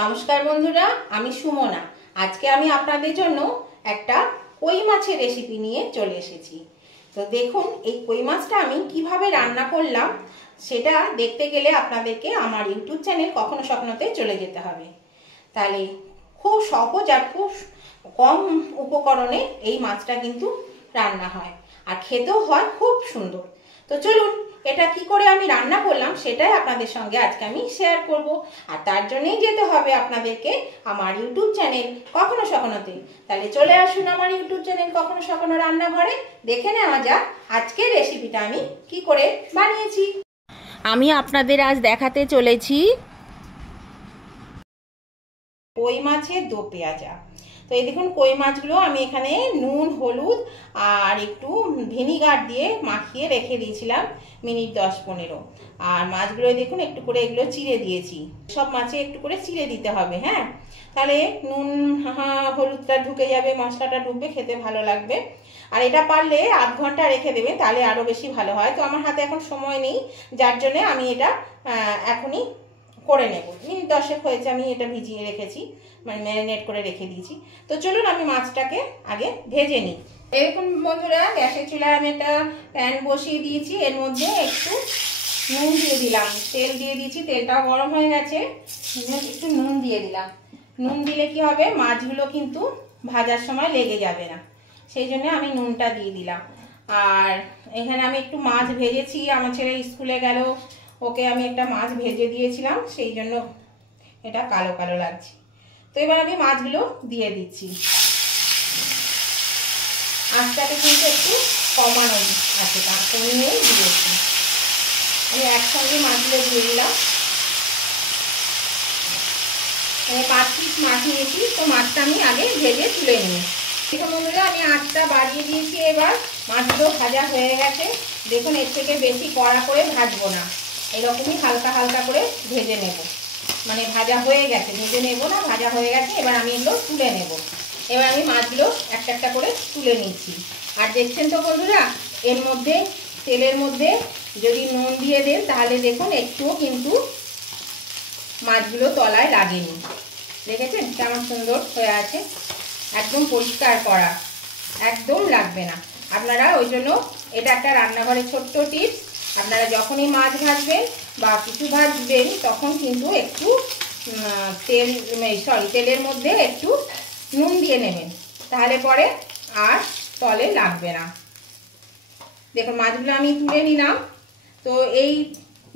নমস্কার বন্ধুরা, আমি সুমনা। আজকে আমি আপনাদের জন্য একটা কই মাছের রেসিপি নিয়ে চলে এসেছি। তো দেখুন, এই কই মাছটা আমি কিভাবে রান্না করলাম সেটা দেখতে গেলে আপনাদেরকে আমার ইউটিউব চ্যানেল কখনো স্বপ্নতে চলে যেতে হবে। তাহলে খুব সহজ আর খুব কম উপকরণে এই মাছটা কিন্তু রান্না হয়, আর খেতেও হয় খুব সুন্দর। তো চলুন, এটা কি করে আমি রান্না করলাম সেটাই আপনাদের সঙ্গে আজকে আমি শেয়ার করব। আর তার জন্যই যেতে হবে আপনাদেরকে আমার ইউটিউব চ্যানেল কখনো স্বপ্নতে। তাহলে চলে আসুন আমার ইউটিউব চ্যানেল কখনো স্বপ্ন রান্নাঘরে, দেখে নেওয়া যাক আজকের রেসিপিটা আমি কি করে বানিয়েছি। আমি আপনাদের আজ দেখাতে চলেছি কই মাছের দো পেঁয়াজা। তো এই দেখুন, কই মাছগুলো আমি এখানে নুন, হলুদ আর একটু ভিনিগার দিয়ে মাখিয়ে রেখে দিয়েছিলাম মিনিট 10-15। আর মাছগুলো দেখুন একটু করে এগুলো চিড়ে দিয়েছি। সব মাছে একটু করে চিড়ে দিতে হবে, হ্যাঁ, তাহলে নুন হলুদটা ঢুকে যাবে, মশলাটা ঢুকবে, খেতে ভালো লাগবে। আর এটা পারলে আধ ঘন্টা রেখে দেবে, তাহলে আরও বেশি ভালো হয়। তো আমার হাতে এখন সময় নেই, যার জন্যে আমি এটা এখনই করে নেব। মিনিট 10 হয়েছে, আমি এটা ভিজিয়ে রেখেছি, মানে ম্যারিনেট করে রেখে দিয়েছি। তো চলুন আমি মাছটাকে আগে ভেজে নিই। এরকম বন্ধুরা, গ্যাসের চুলায় আমি একটা প্যান বসিয়ে দিয়েছি, এর মধ্যে একটু নুন দিয়ে দিলাম, তেল দিয়ে দিয়েছি, তেলটাও গরম হয়ে গেছে, একটু নুন দিয়ে দিলাম। নুন দিলে কি হবে, মাছগুলো কিন্তু ভাজার সময় লেগে যাবে না, সেই জন্য আমি নুনটা দিয়ে দিলাম। আর এখানে আমি একটু মাছ ভেজেছি, আমার ছেলে স্কুলে গেল, ওকে আমি একটা মাছ ভেজে দিয়েছিলাম, সেই জন্য এটা কালো কালো লাগছে। তো এবার আমি মাছগুলো দিয়ে দিচ্ছি। আঁচটাকে কিন্তু একটু কমানো আছে, তার কমিয়েই দিয়েছি। আমি একসঙ্গে মাছগুলো দিয়ে দিলাম। 5 পিস মাছ নিয়েছি, তো মাছটা আমি আগে ভেজে তুলে নিই। দেখুন বন্ধুরা, আমি আঁচটা বাড়িয়ে দিয়েছি। এবার মাছগুলো ভাজা হয়ে গেছে। দেখুন, এর থেকে বেশি কড়া করে ভাজবো না, এরকমই হালকা হালকা করে ভেজে নেব। মানে ভাজা হয়ে গেছে, ভেজে নেব না, ভাজা হয়ে গেছে। এবার আমি এগুলো তুলে নেব। এবার আমি মাছগুলো একটা একটা করে তুলে নিচ্ছি। আর দেখছেন তো বন্ধুরা, এর মধ্যে তেলের মধ্যে যদি নুন দিয়ে দেন তাহলে দেখুন একটুও কিন্তু মাছগুলো তলায় লাগেনি। দেখেছেন কেমন সুন্দর হয়ে আছে, একদম পরিষ্কার করা, একদম লাগবে না। আপনারা ওই জন্য এটা একটা রান্নাঘরের ছোট্ট টিপস, আপনারা যখনই মাছ ভাজবেন বা কিছু ভাজবেন তখন কিন্তু একটু তেলের মধ্যে একটু নুন দিয়ে নেবেন, তাহলে পরে আর তলে লাগবে না। দেখুন মাছগুলো আমি তুলে নিলাম। তো এই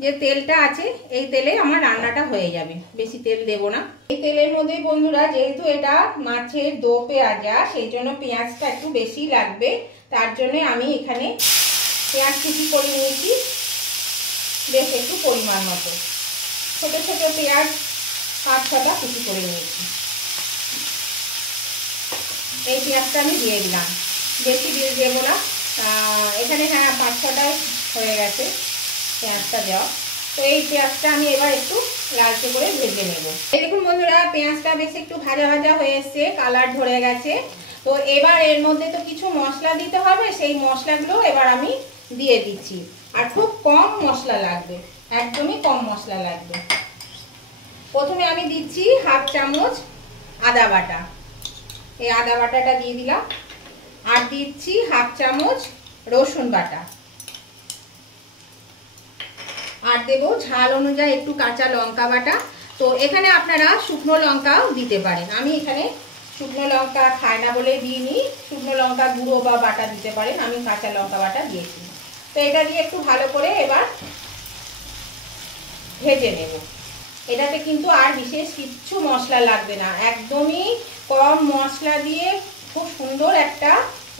যে তেলটা আছে, এই তেলে আমার রান্নাটা হয়ে যাবে, বেশি তেল দেব না। এই তেলের মধ্যে বন্ধুরা, যেহেতু এটা মাছের দো পেঁয়াজা, সেই জন্য পেঁয়াজটা একটু বেশি লাগবে। তার জন্য আমি এখানে পেঁয়াজ কুচি করে নিয়েছি, বেশ একটু পরিমাণ মতো। ছোট ছোট পেঁয়াজ 5-6টা কুচি করে নিয়েছি। এই পেঁয়াজটা আমি দিয়ে দিলাম, বেশি দিয়ে দেবো না। এখানে হ্যাঁ 5-6টাই হয়ে গেছে পেঁয়াজটা দেওয়া। তো এই পেঁয়াজটা আমি এবার একটু লালচে করে ভেজে নেব। এই দেখুন বন্ধুরা, পেঁয়াজটা বেশ একটু ভাজা ভাজা হয়ে এসছে, কালার ধরে গেছে। তো এবার এর মধ্যে তো কিছু মশলা দিতে হবে, সেই মশলাগুলো এবার আমি দিয়ে দিচ্ছি। আর খুব কম মশলা লাগবে, একদমই কম মশলা লাগবে। প্রথমে আমি দিচ্ছি 1/2 চামচ আদা বাটা, এই আদা বাটাটা দিয়ে দিলাম। আর দিচ্ছি 1/2 চামচ রসুন বাটা। আর দেবো ঝাল অনুযায়ী একটু কাঁচা লঙ্কা বাটা। তো এখানে আপনারা শুকনো লঙ্কাও দিতে পারেন, আমি এখানে শুকনো লঙ্কা খাই না বলে দিইনি। শুকনো লঙ্কা গুঁড়ো বা বাটা দিতে পারেন, আমি কাঁচা লঙ্কা বাটা দিয়েছি। তো এটা দিয়ে একটু ভালো করে এবার ভেজে নেব। এটাতে কিন্তু আর বিশেষ কিচ্ছু মশলা লাগবে না, একদমই কম মশলা দিয়ে খুব সুন্দর একটা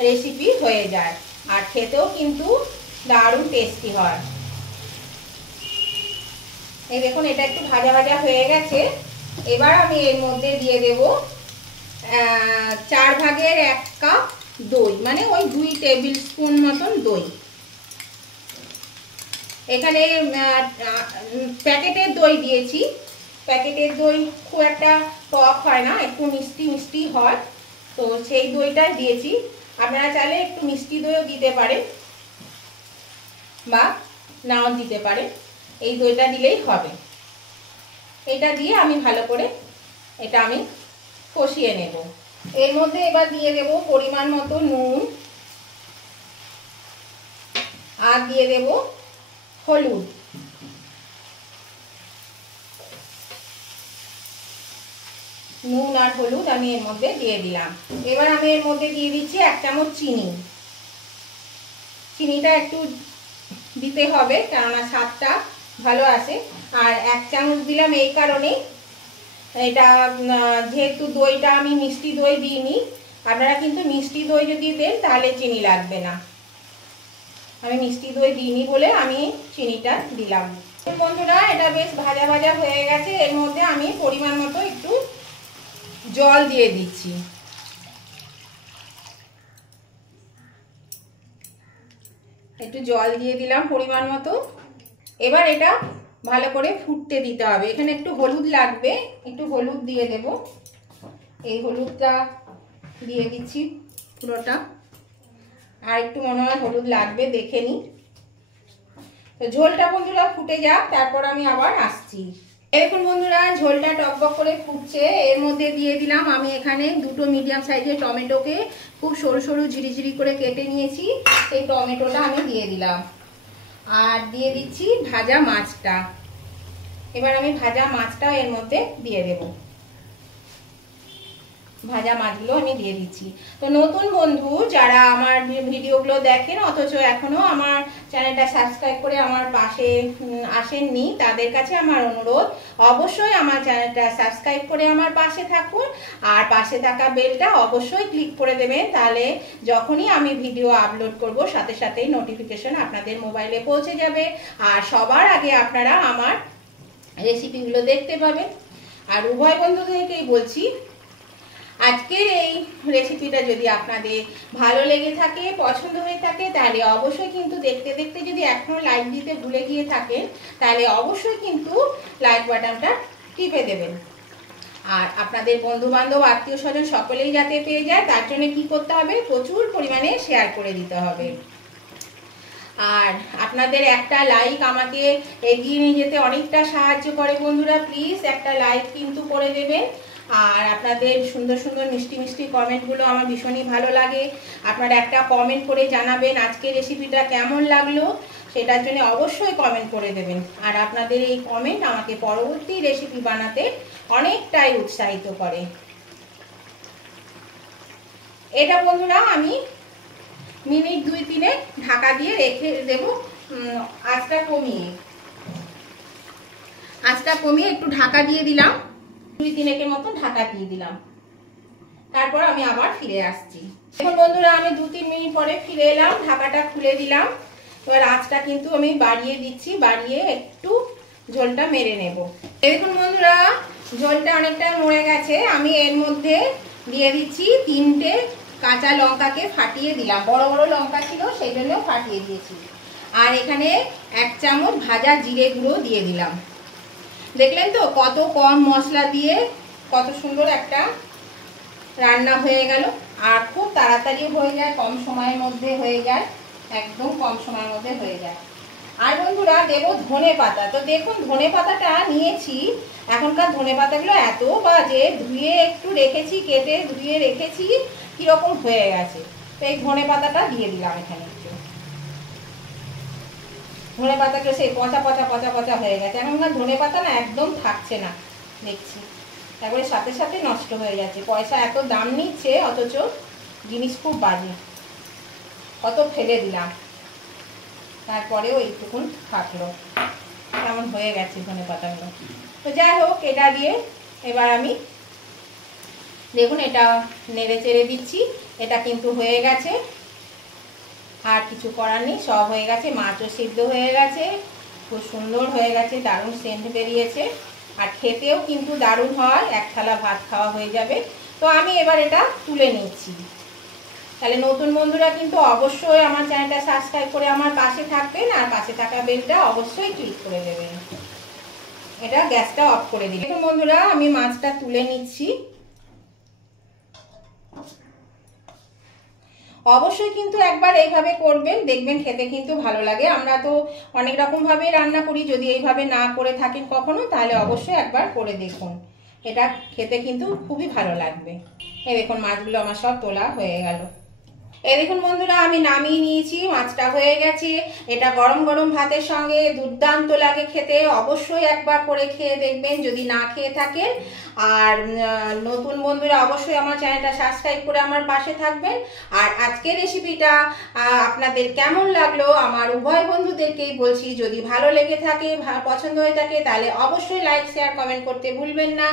রেসিপি হয়ে যায়, আর খেতেও কিন্তু দারুণ টেস্টি হয়। এই দেখুন, এটা একটু ভাজা ভাজা হয়ে গেছে। এবার আমি এর মধ্যে দিয়ে দেব 4/1 কাপ দই, মানে ওই 2 টেবিল স্পুন মতন দই। এখানে প্যাকেটের দই দিয়েছি। প্যাকেটের দই খুব একটা টক হয় না, একটু মিষ্টি মিষ্টি হয়, তো সেই দইটাই দিয়েছি। আপনারা চাইলে একটু মিষ্টি দইও দিতে পারেন বা নাও দিতে পারেন, এই দইটা দিলেই হবে। এটা দিয়ে আমি ভালো করে এটা আমি কষিয়ে নেব। এর মধ্যে এবার দিয়ে দেব পরিমাণ মতো নুন আর দিয়ে দেব হলুদ। নুন আর হলুদ আমি এর মধ্যে দিয়ে দিলাম। এবার আমি এর মধ্যে দিয়ে দিচ্ছি 1 চামচ চিনি। চিনিটা একটু দিতে হবে কেননা স্বাদটা ভালো আসে। আর 1 চামচ দিলাম এই কারণেই, এটা যেহেতু দইটা আমি মিষ্টি দই দিইনি, আপনারা কিন্তু মিষ্টি দই যদি দেন তাহলে চিনি লাগবে না। আমি মিষ্টি দই দিইনি বলে আমি চিনিটা দিলাম। বন্ধুরা এটা বেশ ভাজা ভাজা হয়ে গেছে। এর মধ্যে আমি পরিমাণ মতো একটু জল দিয়ে দিচ্ছি। একটু জল দিয়ে দিলাম পরিমাণ মতো। এবার এটা ভালো করে ফুটতে দিতে হবে। এখানে একটু হলুদ লাগবে, একটু হলুদ দিয়ে দেব। এই হলুদটা দিয়ে দিচ্ছি পুরোটা। আর একটু মনে হয় হলুদ লাগবে, দেখে নিই। তো ঝোলটা বন্ধুরা ফুটে যাক, তারপর আমি আবার আসছি। দেখুন বন্ধুরা ঝোলটা টকবক করে ফুটছে। এর মধ্যে দিয়ে দিলাম আমি এখানে 2টো মিডিয়াম সাইজের টমেটোকে খুব সরু সরু ঝিরিঝিরি করে কেটে নিয়েছি। সেই টমেটোটা আমি দিয়ে দিলাম আর দিয়ে দিচ্ছি ভাজা মাছটা। এবার আমি ভাজা মাছটা এর মধ্যে দিয়ে দেব। ভাজা মাছগুলো আমি দিয়ে দিচ্ছি। তো নতুন বন্ধু যারা আমার ভিডিওগুলো দেখেন অথচ এখনো আমার চ্যানেলটা সাবস্ক্রাইব করে আমার পাশে আসেননি, তাদের কাছে আমার অনুরোধ অবশ্যই আমার চ্যানেলটা সাবস্ক্রাইব করে আমার পাশে থাকুন। আর পাশে থাকা বেলটা অবশ্যই ক্লিক করে দেবেন, তাহলে যখনই আমি ভিডিও আপলোড করব সাথে সাথেই নোটিফিকেশন আপনাদের মোবাইলে পৌঁছে যাবে। আর সবার আগে আপনারা আমার রেসিপিগুলো দেখতে পাবেন। আর উভয় বন্ধুদেরকেই বলছি, আজকের এই রেসিপিটা যদি আপনাদের ভালো লেগে থাকে, পছন্দ হয়ে থাকে, তাহলে অবশ্যই কিন্তু দেখতে দেখতে যদি এখনো লাইক দিতে ভুলে গিয়ে থাকেন তাহলে অবশ্যই কিন্তু লাইক বাটনটা টিপে দেবেন। আর আপনাদের বন্ধু বান্ধব আত্মীয় স্বজন সকলেই যাতে পেয়ে যায় তার জন্য কি করতে হবে, প্রচুর পরিমাণে শেয়ার করে দিতে হবে। আর আপনাদের একটা লাইক আমাকে এগিয়ে নিয়ে যেতে অনেকটা সাহায্য করে বন্ধুরা। প্লিজ একটা লাইক কিন্তু করে দেবেন। আর আপনাদের সুন্দর সুন্দর মিষ্টি মিষ্টি কমেন্টগুলো আমার ভীষণই ভালো লাগে। আপনারা একটা কমেন্ট করে জানাবেন আজকের রেসিপিটা কেমন লাগলো, সেটার জন্য অবশ্যই কমেন্ট করে দেবেন। আর আপনাদের এই কমেন্ট আমাকে পরবর্তী রেসিপি বানাতে অনেকটাই উৎসাহিত করে। এটা বন্ধুরা আমি মিনিট 2-3 ঢাকা দিয়ে রেখে দেব। আঁচটা কমিয়ে একটু ঢাকা দিয়ে দিলাম। 2-3 মতন ঢাকা দিয়ে দিলাম। তারপর আমি আবার ফিরে আসছি। এখন বন্ধুরা আমি 2-3 মিনিট পরে ফিরে এলাম, ঢাকাটা খুলে দিলাম। এবার আঁচটা কিন্তু আমি বাড়িয়ে দিচ্ছি, বাড়িয়ে একটু ঝোলটা মেরে নেব। দেখুন বন্ধুরা ঝোলটা অনেকটা মরে গেছে। আমি এর মধ্যে দিয়ে দিচ্ছি 3টে কাঁচা লঙ্কাকে ফাটিয়ে দিলাম। বড় বড় লঙ্কা ছিল সেই জন্য ফাটিয়ে দিয়েছি। আর এখানে 1 চামচ ভাজা জিরে গুঁড়ো দিয়ে দিলাম। দেখলেন তো কত কম মশলা দিয়ে কত সুন্দর একটা রান্না হয়ে গেল। আর খুব তাড়াতাড়ি হয়ে যায়, কম সময়ের মধ্যে হয়ে যায়, একদম কম সময়ের মধ্যে হয়ে যায়। আর বন্ধুরা দেবো ধনে পাতা। তো দেখুন ধনে পাতাটা নিয়েছি, এখনকার ধনে পাতাগুলো এত বাজে, ধুয়ে একটু রেখেছি, কেটে ধুয়ে রেখেছি, কিরকম হয়ে গেছে। তো এই ধনে পাতাটা দিয়ে দিলাম এখানে। ধনে পাতাগুলো সেই পচা পচা পচা পচা হয়ে গেছে। এখনকার ধনে পাতা না একদম থাকছে না, দেখছি একবারে সাথে সাথে নষ্ট হয়ে যাচ্ছে। পয়সা এত দাম নিচ্ছে অথচ জিনিস খুব বাজে। কত ফেলে দিলাম, তারপরেও এইটুকুন থাকলো। কেমন হয়ে গেছে ধনে পাতাগুলো। তো যাই হোক, এটা দিয়ে এবার আমি দেখুন এটা নেড়ে চেড়ে দিচ্ছি। এটা কিন্তু হয়ে গেছে, আর কিছু করার নেই, সব হয়ে গেছে। মাছও সিদ্ধ হয়ে গেছে, খুব সুন্দর হয়ে গেছে, দারুণ সেন্ট বেরিয়েছে। আর খেতেও কিন্তু দারুণ হয়, 1 থালা ভাত খাওয়া হয়ে যাবে। তো আমি এবার এটা তুলে নিচ্ছি। তাহলে নতুন বন্ধুরা কিন্তু অবশ্যই আমার চ্যানেলটা সাবস্ক্রাইব করে আমার পাশে থাকবেন, আর পাশে থাকা বেলটা অবশ্যই ক্লিক করে দেবেন। এটা গ্যাসটা অফ করে দিই। দেখুন বন্ধুরা আমি মাছটা তুলে নিচ্ছি। অবশ্যই কিন্তু একবার এইভাবে করবেন, দেখবেন খেতে কিন্তু ভালো লাগে। আমরা তো অনেক রকম ভাবে রান্না করি, যদি এইভাবে না করে থাকেন কখনো তাহলে অবশ্যই একবার করে দেখুন। এটা খেতে কিন্তু খুবই ভালো লাগবে। এই দেখুন মাছগুলো আমার সব তোলা হয়ে গেল। এই দেখুন বন্ধুরা, আমি নামিয়ে নিয়েছি, মাছটা হয়ে গেছে। এটা গরম গরম ভাতের সঙ্গে দুর্দান্ত লাগে খেতে। অবশ্যই একবার করে খেয়ে দেখবেন যদি না খেয়ে থাকেন। আর নতুন বন্ধুরা অবশ্যই আমার চ্যানেলটা সাবস্ক্রাইব করে আমার পাশে থাকবেন। আর আজকের রেসিপিটা আপনাদের কেমন লাগলো আমার উভয় বন্ধুদেরকেই বলছি, যদি ভালো লেগে থাকে, পছন্দ হয়ে থাকে, তাহলে অবশ্যই লাইক শেয়ার কমেন্ট করতে ভুলবেন না।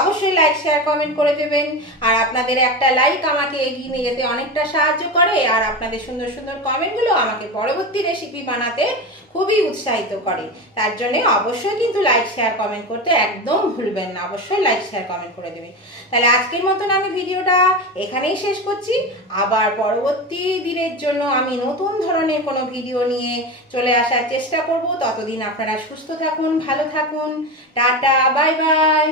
অবশ্যই লাইক শেয়ার কমেন্ট করে দেবেন। আর আপনাদের একটা লাইক আমাকে এগিয়ে নিয়ে যেতে অনেকটা সাহায্য করে। আর আপনাদের সুন্দর সুন্দর কমেন্টগুলো আমাকে পরবর্তী রেসিপি বানাতে খুবই উৎসাহিত করে। তার জন্য অবশ্যই কিন্তু লাইক শেয়ার কমেন্ট করতে একদম ভুলবেন না। অবশ্যই লাইক শেয়ার কমেন্ট করে দেবেন। তাহলে আজকের মতন আমি ভিডিওটা এখানেই শেষ করছি। আবার পরবর্তী দিনের জন্য আমি নতুন ধরনের কোনো ভিডিও নিয়ে চলে আসার চেষ্টা করব। ততদিন আপনারা সুস্থ থাকুন, ভালো থাকুন। Tata, bye bye.